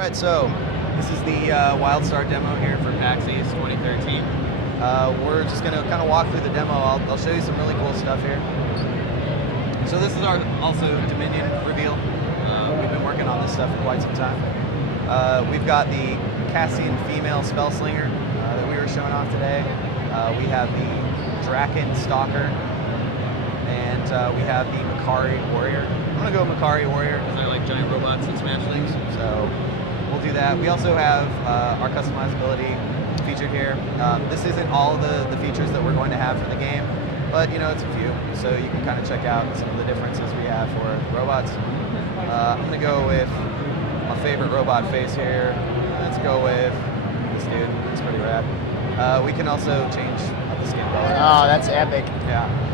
right, so this is the WildStar demo here for PAX East 2013. We're just going to kind of walk through the demo. I'll show you some really cool stuff here. So this is our also Dominion reveal. We've been working on this stuff for quite some time. We've got the Cassian female spell slinger that we were showing off today. We have the Draken Stalker, and we have the Mechari Warrior. I'm gonna go Mechari Warrior because I like giant robots and Smash things, so we'll do that. We also have our customizability featured here. This isn't all the features that we're going to have for the game, but you know, it's a few, so you can kind of check out some of the differences we have for robots. I'm gonna go with my favorite robot face here. Let's go with this dude. It's pretty rad. We can also change the skin color. Oh, that's epic. Yeah.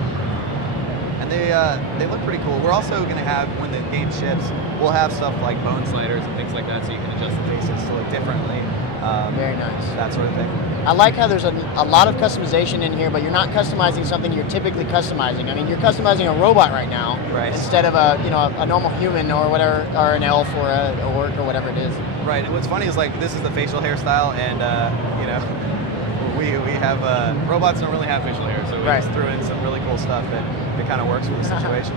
And they look pretty cool. We're also going to have, when the game ships, we'll have stuff like bone sliders and things like that, so you can adjust the faces to look differently. Very nice. That sort of thing. I like how there's a lot of customization in here, but you're not customizing something you're typically customizing. I mean, you're customizing a robot right now, right, instead of a normal human or whatever, or an elf or a orc or whatever it is. Right. And what's funny is like this is the facial hairstyle, and you know, we have robots don't really have facial hair, so we just threw in some really cool stuff that kind of works for the situation.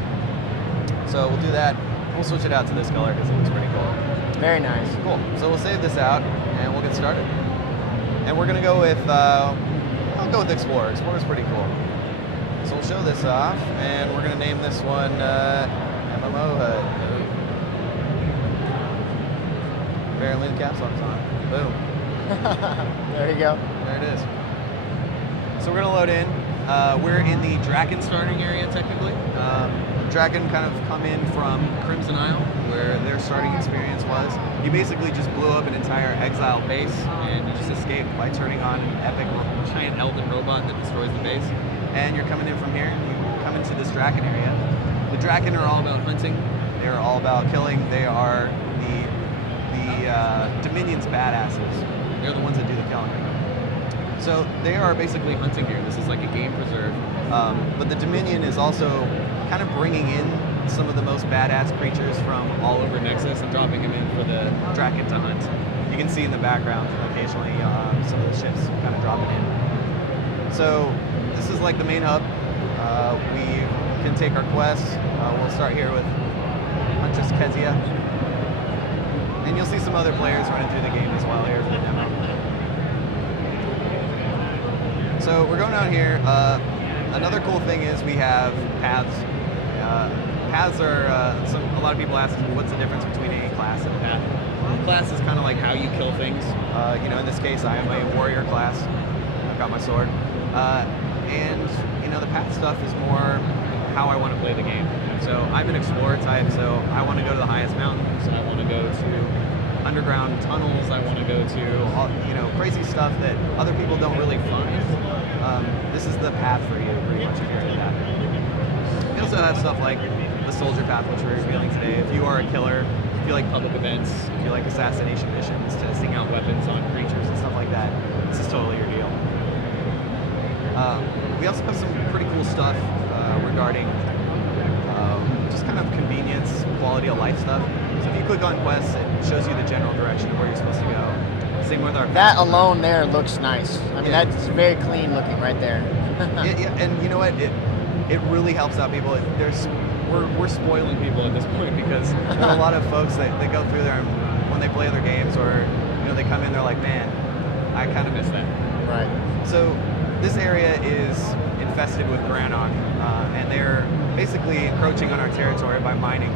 So we'll do that. We'll switch it out to this color because it looks pretty cool. Very nice. Cool. So we'll save this out and we'll get started. And we're gonna go with I'll go with Explorer. Explorer's pretty cool. So we'll show this off, and we're gonna name this one MMOHut. Apparently the caps lock's on. Boom. There you go. There it is. So we're gonna load in. We're in the Draken starting area technically. Draken kind of come in from Crimson Isle, where their starting experience was. You basically just blew up an entire exile base, and you just escaped by turning on an epic giant elven robot that destroys the base. And you're coming in from here. You come into this Draken area. The Draken are all about hunting. They're all about killing. They are the Dominion's badasses. They're the ones that do the killing. So they are basically hunting here. This is like a game preserve. But the Dominion is also kind of bringing in some of the most badass creatures from all over Nexus and dropping them in for the Draken to hunt. You can see in the background occasionally some of the ships kind of dropping in. So this is like the main hub. We can take our quests. We'll start here with Huntress Kezia. And you'll see some other players running through the game as well here for the demo. So we're going down here. Another cool thing is we have paths. Paths are, a lot of people ask, what's the difference between a class and a path? A class is kind of like how you kill things. You know, in this case, I am a warrior class. I've got my sword. And, you know, the path stuff is more how I want to play the game. So I'm an explorer type, so I want to go to the highest mountains. I want to go to underground tunnels. I want to go to, you know, crazy stuff that other people don't really find. This is the path for you, pretty much, if you're into that. We also have stuff like the soldier path, which we're revealing today. If you are a killer, if you like public events, if you like assassination missions, testing out weapons on creatures and stuff like that, this is totally your deal. We also have some pretty cool stuff regarding just kind of convenience, quality of life stuff. So if you click on quests, it shows you the general direction of where you're supposed to go. Same with our that alone there looks nice. I mean, that's very clean looking right there. Yeah, and you know what? It really helps out people. We're spoiling people at this point because there are a lot of folks that go through there and when they play other games or you know they come in, they're like, man, I kind of miss that. Right. So this area is infested with Brannock, and they're basically encroaching on our territory by mining.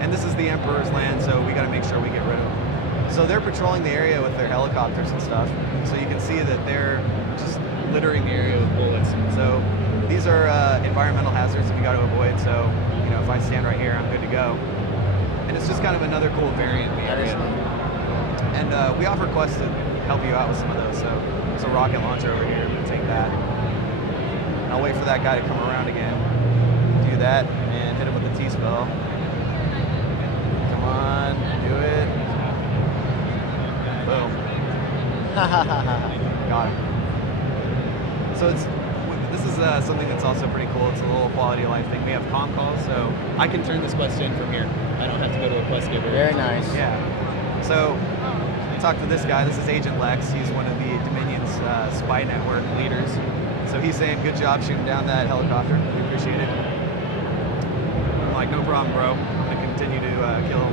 And this is the Emperor's land, so we got to make sure we get rid of them. So they're patrolling the area with their helicopters and stuff. So you can see that they're just littering the area with bullets. So these are environmental hazards that we got to avoid. So you know, if I stand right here, I'm good to go. And it's just kind of another cool variant in the area. And we offer quests to help you out with some of those. So there's a rocket launcher over here. We'll take that. And I'll wait for that guy to come around again. Do that and hit him with the T-spell. Come on, do it. Boom. Got it. So this is something that's also pretty cool. It's a little quality of life thing. We have comm calls, so I can turn this quest in from here. I don't have to go to a quest giver. Very nice. Yeah. So I talked to this guy. This is Agent Lex. He's one of the Dominion's spy network leaders. So he's saying, good job shooting down that helicopter. We appreciate it. I'm like, no problem, bro. I'm going to continue to kill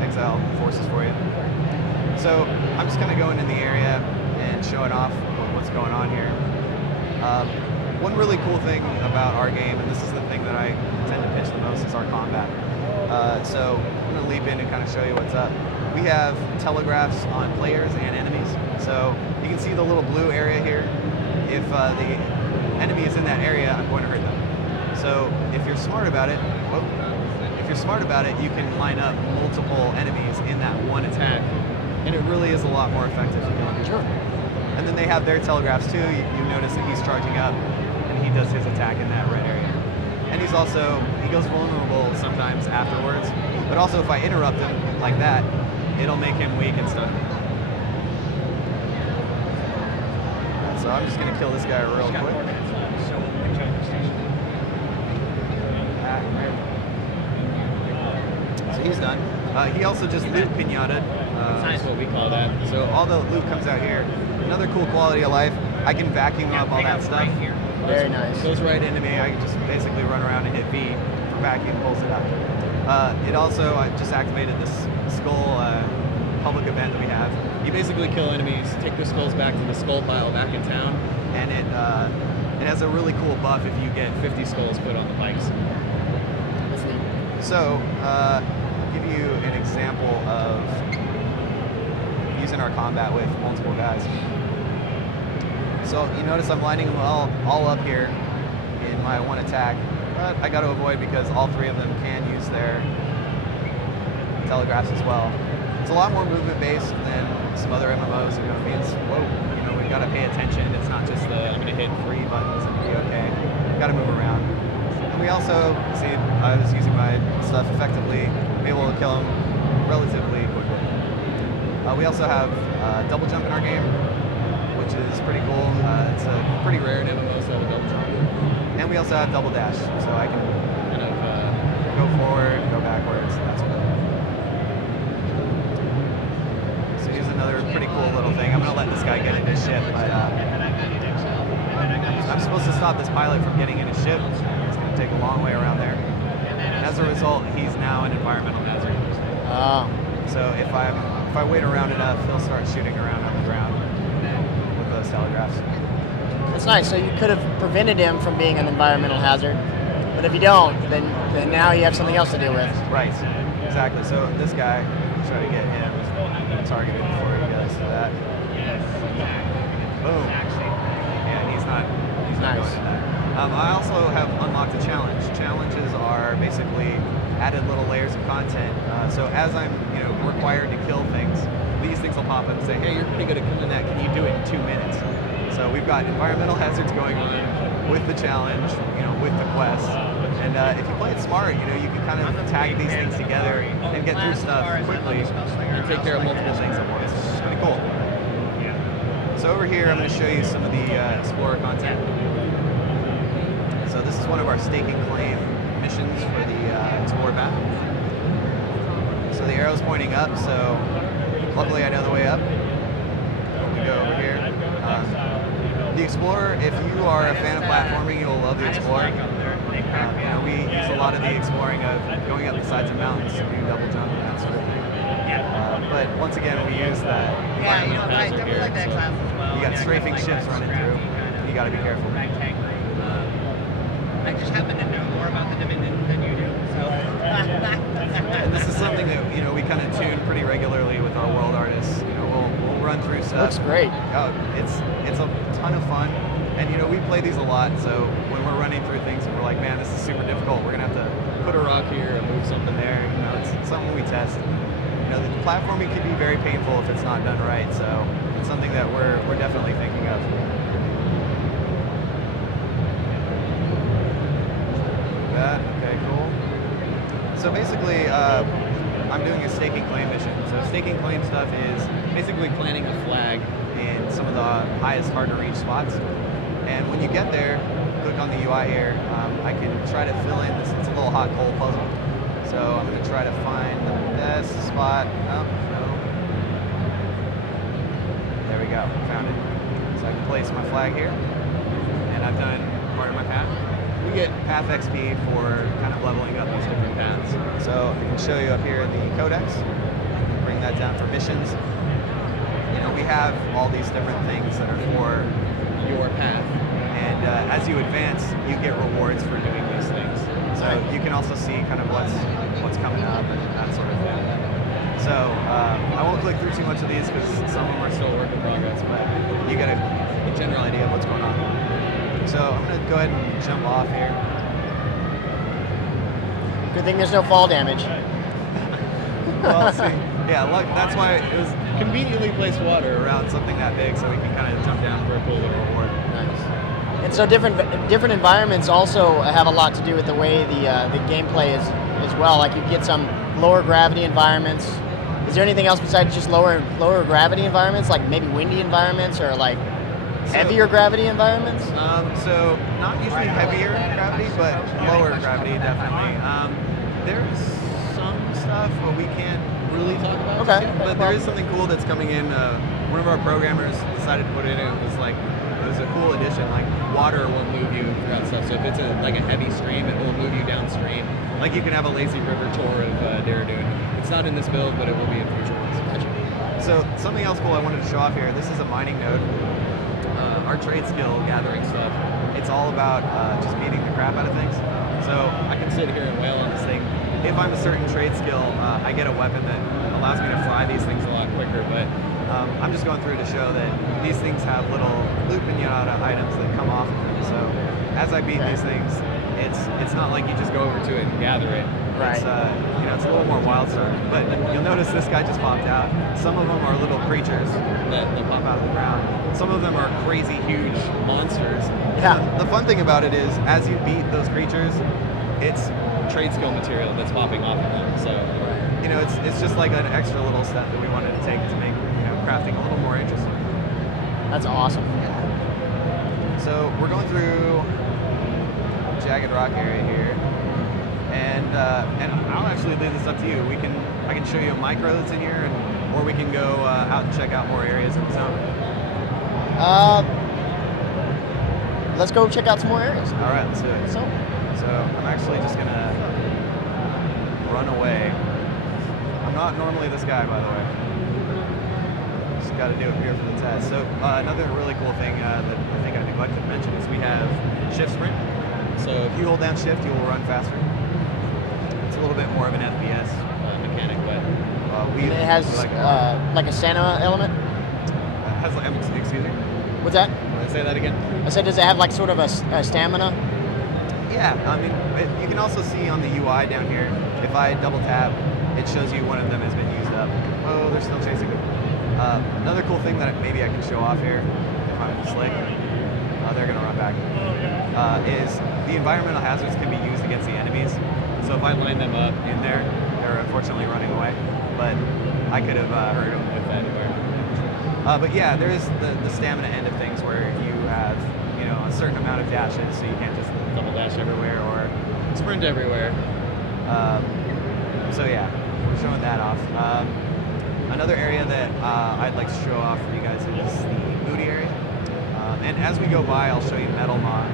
exile forces for you. So I'm just kind of going in the area and showing off what's going on here. One really cool thing about our game, and this is the thing that I tend to pitch the most, is our combat. So I'm going to leap in and kind of show you what's up. We have telegraphs on players and enemies. So you can see the little blue area here. If the enemy is in that area, I'm going to hurt them. So if you're smart about it, you can line up multiple enemies in that one attack, and it really is a lot more effective for killing people. Sure. And then they have their telegraphs too. You notice that he's charging up, and he does his attack in that red area. And he goes vulnerable sometimes afterwards. But also, if I interrupt him like that, it'll make him weak and stuff. So I'm just gonna kill this guy real quick. So he's done. He also just loot pinataed. That's what we call that. So all the loot comes out here. Another cool quality of life, I can vacuum up all that stuff. Very nice. Goes right into me. I can just basically run around and hit V for vacuum, pulls it out. It also, I just activated this skull public event that we have. You basically kill enemies, take their skulls back to the skull pile back in town, and it has a really cool buff if you get 50 skulls put on the bikes. That's neat. So, I'll give you an example of using our combat with multiple guys. So you notice I'm lining them all up here in my one attack, but I got to avoid because all three of them can use their telegraphs as well. It's a lot more movement based than some other MMOs. You know, it means, whoa, you know, we've got to pay attention. It's not just I'm going to hit 3 buttons and be okay. We've got to move around. And we also, see, I was using my stuff effectively, be able to kill them relatively quickly. We also have double jump in our game, which is pretty cool. It's pretty rare in MMOs to have a double jump. And we also have double dash, so I can kind of go forward, go backwards, that sort of thing. So here's another pretty cool little thing. I'm going to let this guy get in his ship, but I'm supposed to stop this pilot from getting in his ship. It's going to take a long way around there. And as a result, he's now an environmental hazard. So if I wait around enough, he'll start shooting around on the ground with those telegraphs. That's nice. So you could have prevented him from being an environmental hazard, but if you don't, then now you have something else to deal with. Right. Exactly. So this guy, try to get him targeted before he does that. Boom. Yeah, he's not Nice. going in that. I also have unlocked a challenge. Challenges are basically added little layers of content. So as I'm, required to kill things, these things will pop up and say, hey, you're pretty good at killing that. Can you do it in 2 minutes? So we've got environmental hazards going on with the challenge, with the quest. And if you play it smart, you can kind of tag these things together and get through stuff quickly and take care of multiple things at once. It's pretty cool. So over here, I'm going to show you some of the Explorer content. So this is one of our staking claim missions for the Explorer map. So the arrow's pointing up, so luckily I know the way up. We go over here. The Explorer, if you are a fan of platforming, you'll love the Explorer. We use a lot of the exploring of going up the sides of mountains to do double jump and that sort of thing. But once again, we use that. Yeah, I definitely like the Exiles as well. You got strafing ships running through. You got to be careful. I just happen to know more about the Dominion than you do, so. And this is something that we kind of tune pretty regularly with our world artists. We'll run through stuff. Looks great. It's a ton of fun, and we play these a lot. So when we're running through things and we're like, man, this is super difficult. We're gonna have to put a rock here and move something there. It's something we test. The platforming can be very painful if it's not done right. So it's something that we're definitely thinking of. Okay, cool. So basically, I'm doing a staking claim mission. So staking claim stuff is basically planting a flag in some of the highest hard to reach spots. And when you get there, click on the UI here, I can try to fill in this. It's a little hot coal puzzle. So I'm going to try to find the best spot. Oh, no. There we go, found it. So I can place my flag here, and I've done part of my path. We get path XP for kind of leveling up these different paths. So I can show you up here in the codex, bring that down for missions. You know, we have all these different things that are for your path, and as you advance, you get rewards for doing these things. So you can also see kind of what's coming up and that sort of thing. So I won't click through too much of these because some of them are still a work in progress, but you get a general idea of what's going on. So I'm going to go ahead and jump off here. Good thing there's no fall damage. Well, see, yeah, look, that's why it was conveniently placed water around something that big, so we can kind of jump down for a cool little reward. Nice. And so different environments also have a lot to do with the way the gameplay is as well. Like you get some lower gravity environments. Is there anything else besides just lower gravity environments, like maybe windy environments or like heavier gravity environments? So not usually heavier gravity, but lower gravity definitely. There's some stuff, but we can't really talk about. Okay. But there is something cool that's coming in. One of our programmers decided to put it in. It was a cool addition. Like water will move you throughout stuff. So if it's like a heavy stream, it will move you downstream. Like you can have a lazy river tour of Dairadun. It's not in this build, but it will be in future ones. So something else cool I wanted to show off here. This is a mining node. Our trade skill gathering stuff. It's all about just beating the crap out of things. So I can sit here and wail on this thing. If I'm a certain trade skill, I get a weapon that allows me to fly these things a lot quicker. But I'm just going through to show that these things have little loop pinata items that come off of them. So as I beat these things, it's not like you just go over to it and gather it. Right. It's it's a little more WildStar. But you'll notice this guy just popped out. Some of them are little creatures that pop out of the ground. Some of them are crazy huge monsters. Yeah. The fun thing about it is, as you beat those creatures, it's trade skill material that's popping off of them. So, it's just like an extra little step that we wanted to take to make crafting a little more interesting. That's awesome. So we're going through Jagged Rock area here, and I'll actually leave this up to you. I can show you a micro that's in here, or we can go out and check out more areas of the zone. Let's go check out some more areas. All right, let's do it. So I'm actually just gonna run away. I'm not normally this guy, by the way. Just got to do it here for the test. So another really cool thing that I think I neglected to mention is we have shift sprint. So if you hold down shift, you will run faster. It's a little bit more of an FPS mechanic, but it has like a stamina element. Has like, excuse me. What's that? Say that again. I said, does it have like sort of a stamina? Yeah, I mean, you can also see on the UI down here, if I double tap, it shows you one of them has been used up. Oh, they're still chasing me. Another cool thing that maybe I can show off here, if I'm slick, they're gonna run back, is the environmental hazards can be used against the enemies. So if I line them up in there, they're unfortunately running away, but I could have hurt them with that environment. But yeah, there is the stamina end of things where you have, a certain amount of dashes, so you can't just double dash everywhere or sprint everywhere. So yeah, we're showing that off. Another area that I'd like to show off for you guys is the booty area. And as we go by, I'll show you Metal Maw.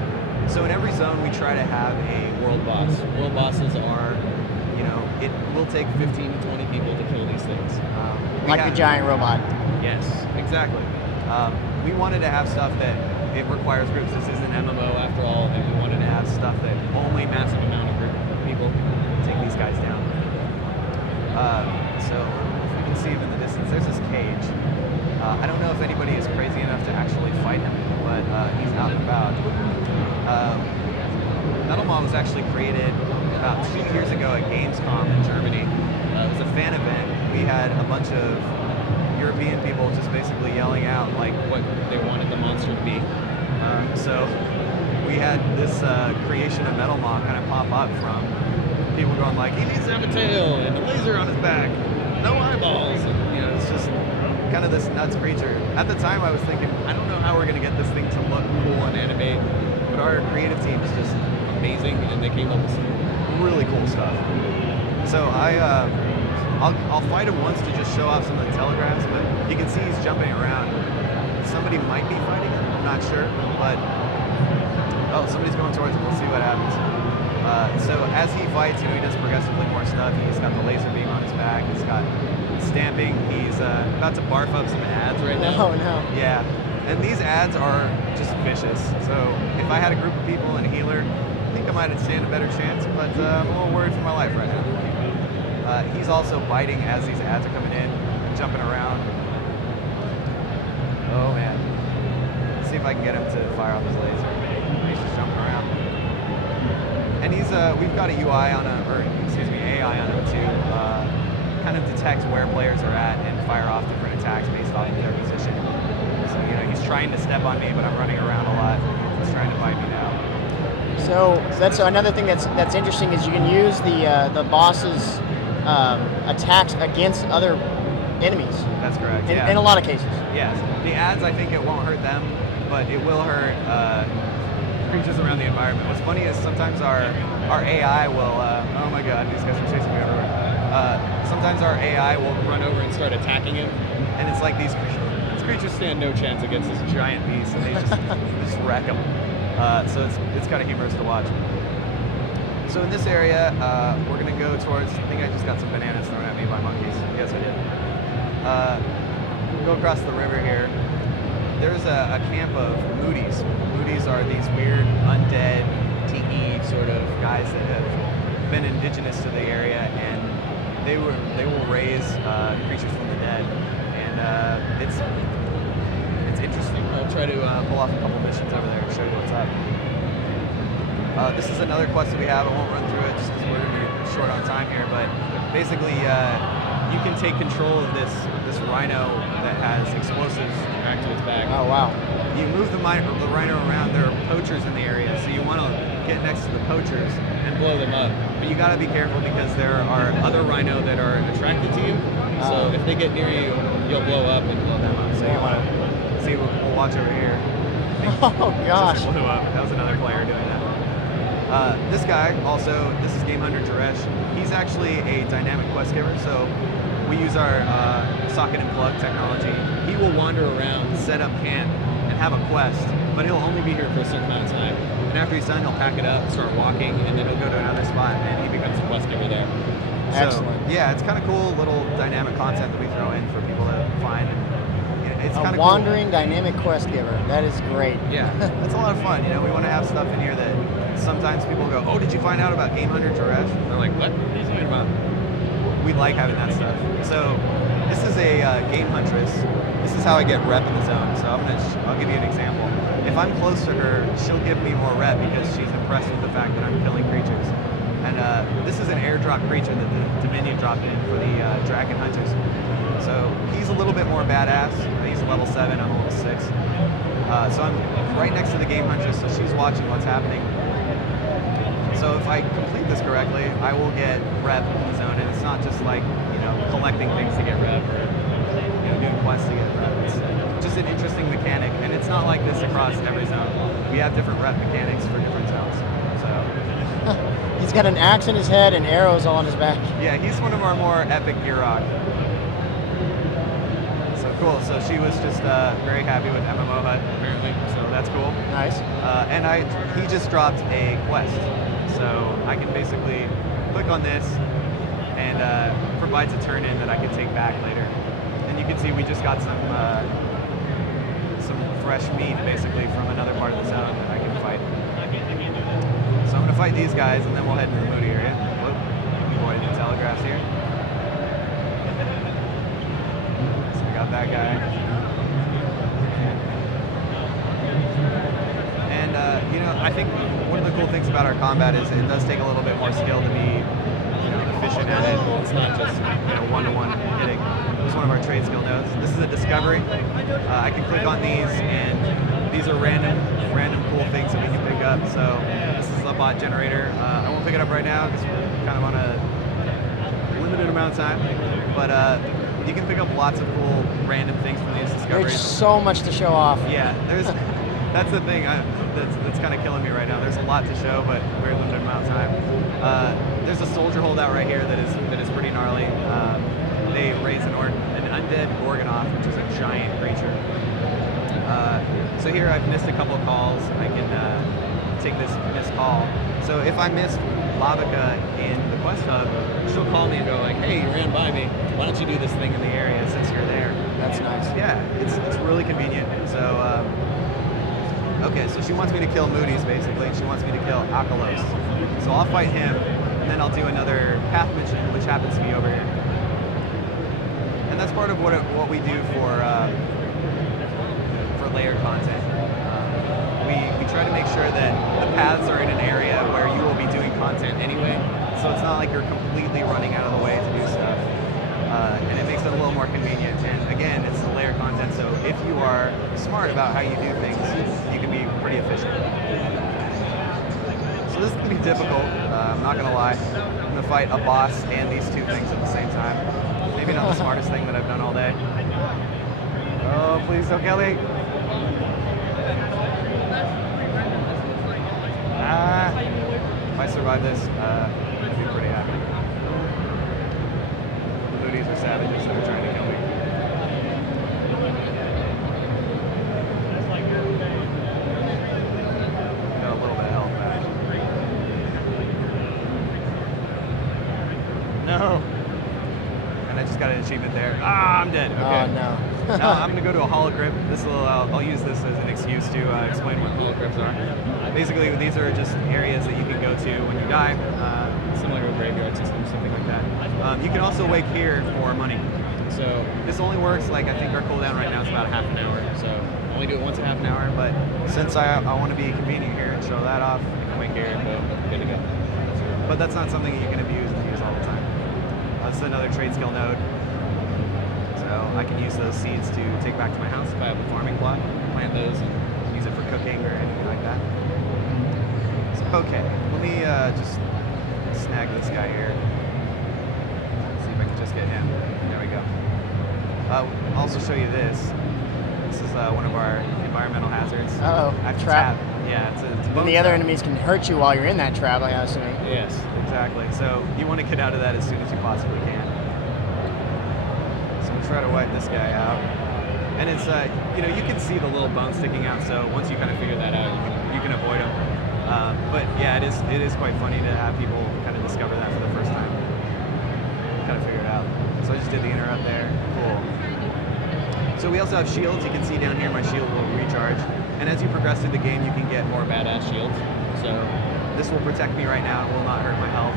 So in every zone, we try to have a world boss. World bosses are, it will take 15 to 20 people to kill these things. Like the giant robot. Yes, exactly. We wanted to have stuff that it requires groups. This is an MMO after all, and we wanted to have stuff that only massive amount of people can take these guys down. So if you can see him in the distance, there's this cage. I don't know if anybody is crazy enough to actually fight him, but he's out and about. Metal Maw was actually created about 2 years ago at Gamescom in Germany. It was a fan event. We had a bunch of European people just basically yelling out like what they wanted the monster to be. So we had this creation of Metal Maw kind of pop up from people going like, he needs to have a tail and a laser on his back, no eyeballs. And, it's just kind of this nuts creature. At the time I was thinking, I don't know how we're going to get this thing to look cool and animate, but our creative team is just amazing and they came up with some really cool stuff. So I'll fight him once to just show off some of the telegraphs, but you can see he's jumping around. somebody might be fighting him. I'm not sure, but oh, somebody's going towards him. We'll see what happens. So as he fights, he does progressively more stuff. He's got the laser beam on his back. He's got stamping. He's about to barf up some ads right now. Oh no. Yeah, and these ads are just vicious. So if I had a group of people and a healer, I think I might stand a better chance, but I'm a little worried for my life right now. He's also biting as these ads are coming in, jumping around. Oh man. Let's see if I can get him to fire off his laser. He's just jumping around. And we've got a UI on him, or excuse me, AI on him too. Kind of detects where players are at and fire off different attacks based off of their position. So, he's trying to step on me, but I'm running around a lot. He's trying to bite me now. So that's another thing that's interesting is you can use the boss's attacks against other enemies. That's correct. In a lot of cases. Yes. The ads, I think it won't hurt them, but it will hurt creatures around the environment. What's funny is sometimes our AI will, oh my god, these guys are chasing me everywhere. Sometimes our AI will run over and start attacking him, and it's like these creatures stand no chance against this giant beast, and they just wreck him. So it's kind of humorous to watch. So in this area, we're going to go towards, I think I just got some bananas thrown at me by monkeys. Yes, I did. Go across the river here. There's a camp of Moody's. Moody's are these weird undead tiki sort of guys that have been indigenous to the area, and they will raise creatures from the dead, and it's interesting. I'll try to pull off a couple missions over there and show you what's up. This is another quest that we have. I won't run through it just because we're going to be short on time here, but basically you can take control of this rhino that has explosives tracked to its back. Oh wow. You move the rhino around. There are poachers in the area, so you want to get next to the poachers and blow them up. But you got to be careful because there are other rhino that are attracted to you. So if they get near you, you'll blow up and blow them up. So you want to see. We'll watch over here. Oh gosh. Just blew up. That was another player doing that. This guy also, this is Game Hunter Jaresh. He's actually a dynamic quest giver, so we use our socket and plug technology. He will wander around, set up camp, and have a quest, but he'll only be here for a certain amount of time. And after he's done, he'll pack it up, start walking, and then he'll go to another spot, and he becomes a quest giver there. Excellent. So, yeah, it's kind of cool little dynamic content that we throw in for people to find. And it's kind of wandering dynamic quest giver. That is great. Yeah, that's a lot of fun. We want to have stuff in here that sometimes people go, oh, did you find out about Game Hunter Jaresh? And they're like, what? What are you talking about? We like having that stuff. So this is a game huntress. This is how I get rep in the zone. So I'll give you an example. If I'm close to her, she'll give me more rep because she's impressed with the fact that I'm killing creatures. And this is an airdrop creature that the Dominion dropped in for the Dragon Hunters. So he's a little bit more badass. He's a level 7, I'm a level 6. So I'm right next to the game huntress, so she's watching what's happening. So if I complete this correctly, I will get rep in the zone, and it's not just like, collecting things to get rep or, doing quests to get rep. It's just an interesting mechanic, and it's not like this across every zone. We have different rep mechanics for different zones. So he's got an axe in his head and arrows all on his back. Yeah, he's one of our more epic Gearrock. So cool. So she was just very happy with MMOHut, apparently. So that's cool. Nice. And he just dropped a quest. So I can basically click on this and provides a turn-in that I can take back later. And you can see we just got some fresh meat basically from another part of the zone that I can fight. So I'm going to fight these guys and then we'll head to the Moody area. Whoop. Avoid the telegraphs here. So we got that guy. And I think one of the cool things about our combat is it does take a little bit more skill to be efficient at it. It's not just one-to-one hitting. This is one of our trade skill nodes. This is a discovery. I can click on these, and these are random cool things that we can pick up. So this is a bot generator. I won't pick it up right now because we're kind of on a limited amount of time. But you can pick up lots of cool random things from these discoveries. There's so much to show off. Yeah, that's the thing that's kind of killing me right now. There's a lot to show, but very limited amount of time. There's a soldier holdout right here that is pretty gnarly. They raise an undead Gorgonoth, which is a giant creature. So here I've missed a couple of calls. I can take this missed call. So if I missed Lavica in the Quest Hub, she'll call me and go like, hey, you ran by me. Why don't you do this thing in the area since you're there? That's nice. Yeah, it's really convenient. So, okay, so she wants me to kill Moody's basically. She wants me to kill Akalos. So I'll fight him, and then I'll do another path mission, which happens to be over here. And that's part of what we do for layered content. We try to make sure that the paths are in an area where you will be doing content anyway, so it's not like you're completely running out of the way to do stuff. And it makes it a little more convenient. And again, it's the layered content, so if you are smart about how you do things, you can be pretty efficient. So this is going to be difficult, I'm not going to lie. I'm going to fight a boss and these two things at the same time. Maybe not the smartest thing that I've done all day. Oh, please don't kill me. If I survive this, I'll be pretty happy. The Moody's are savages that are trying to kill me. Got a little bit of health back. No. And I just got an achievement there. Ah, I'm dead. Okay. Oh no. Now I'm gonna go to a holocrypt. I'll use this as an excuse to explain what holocrypts are. Basically, these are just areas that you can go to when you die, similar to a graveyard system, something like that. You can also wake here for money. So this only works, like, I think our cooldown right now is about half an hour. So only do it once a half an hour, but since I want to be convenient here and show that off, I can wake here and boom, good to go. But that's not something that you can abuse and use all the time. That's another trade skill node. So I can use those seeds to take back to my house if I have a farming plot, plant those and use it for cooking or anything like that. So, okay, let me just snag this guy here. See if I can just get him. There we go. I'll also show you this. This is one of our environmental hazards. Uh-oh, I have to trap. tap. Yeah, it's a And bone the other trap. enemies can hurt you while you're in that trap, I'm assuming. Yes, exactly. So you want to get out of that as soon as you possibly can. So I'm gonna try to wipe this guy out. And it's, you can see the little bone sticking out, so once you kind of figure that out, you can avoid them. But yeah, it is quite funny to have people kind of discover that for the first time. Kind of figure it out. So I just did the interrupt there. Cool. So we also have shields. You can see down here my shield will recharge. And as you progress through the game, you can get more badass shields. So this will protect me right now. It will not hurt my health.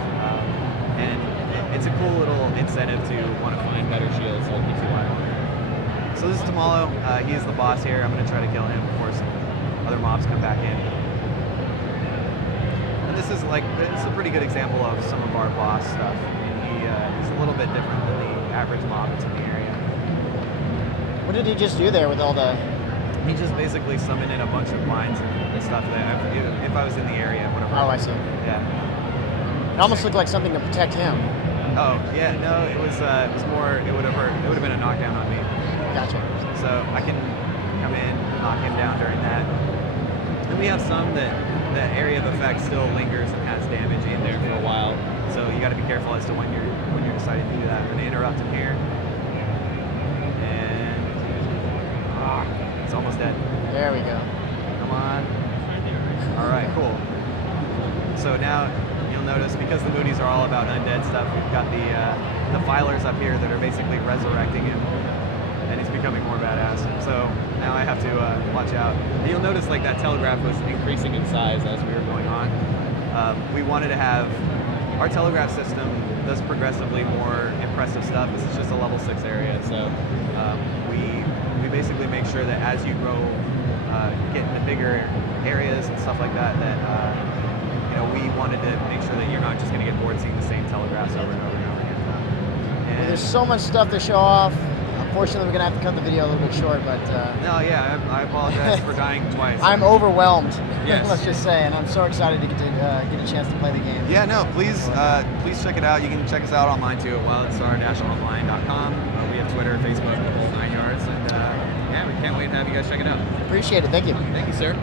And it's a cool little incentive to want to find better shields that keeps you alive. So this is Tamalo. He is the boss here. I'm going to try to kill him before some other mobs come back in. And this is a pretty good example of some of our boss stuff. He's a little bit different than the average mob that's in the area. What did he just do there with all the... He just basically summoned in a bunch of mines and stuff that if I was in the area, whatever. Oh, I see. Yeah. It almost looked like something to protect him. Oh, yeah, no, it was more, it would have been a knockdown on me. Gotcha. So I can come in, knock him down during that. Then we have some that the area of effect still lingers and has damage in there for a while. So you got to be careful as to when you're deciding to do that. I'm going to interrupt him here. And it's almost dead. There we go. Come on. All right, cool. So now you'll notice because the Moody's are all about undead stuff, we've got the filers up here that are basically resurrecting him, and he's becoming more badass. So now I have to watch out. And you'll notice like that telegraph was increasing in size as we were going on. We wanted to have our telegraph system does progressively more impressive stuff. This is just a level 6 area, so we basically make sure that as you grow, get into bigger areas and stuff like that, we wanted to make sure that you're not just going to get bored seeing the same telegraphs over and over and over again. Well, there's so much stuff to show off. Unfortunately, we're going to have to cut the video a little bit short, but... No, yeah, I apologize for dying twice. I'm overwhelmed, Yes. let's just say, and I'm so excited to get a chance to play the game. Yeah, no, please check it out. You can check us out online too at wildstar-online.com. We have Twitter, Facebook, the whole 9 yards, and yeah, we can't wait to have you guys check it out. Appreciate it, thank you. Thank you, sir.